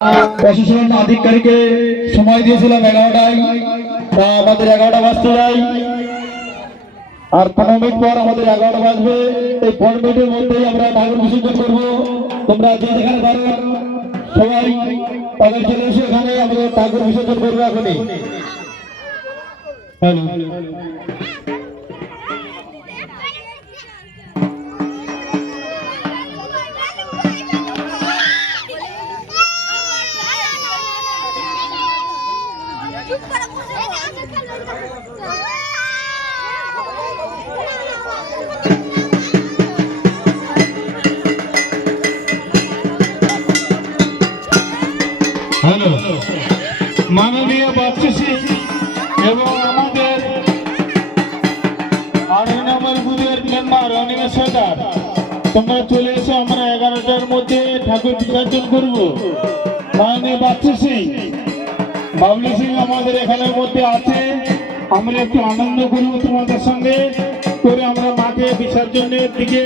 প্রশাসন আধিকারিককে সময় দিয়েছিলাম 11টায়, আমাদের 11টা বাজতে যায় আর 15 মিনিট পর আমাদের 11টা বাজবে। এই 15 মিনিটের মধ্যেই আমরা ঠাকুর বিসর্জন করবো। তোমরা যে যেখানে পারো সবাই তাদের চলে এসে এখানে আমাদের ঠাকুর বিসর্জন করবো এখনই। হ্যালো, মাননীয় বাচ্চাসী এবং আমাদের 8 নম্বর বুথের মেম্বার অনিমেষ সরকার, তোমরা চলে এসো। আমরা 11টার মধ্যে ঠাকুর বিসর্জন করবো। মাননীয় বাচ্চাসী বাবলু সিং আমাদের এখানের মধ্যে আছে। আমরা একটু আনন্দ করবো তোমাদের সঙ্গে করে আমরা মাকে বিসর্জনের দিকে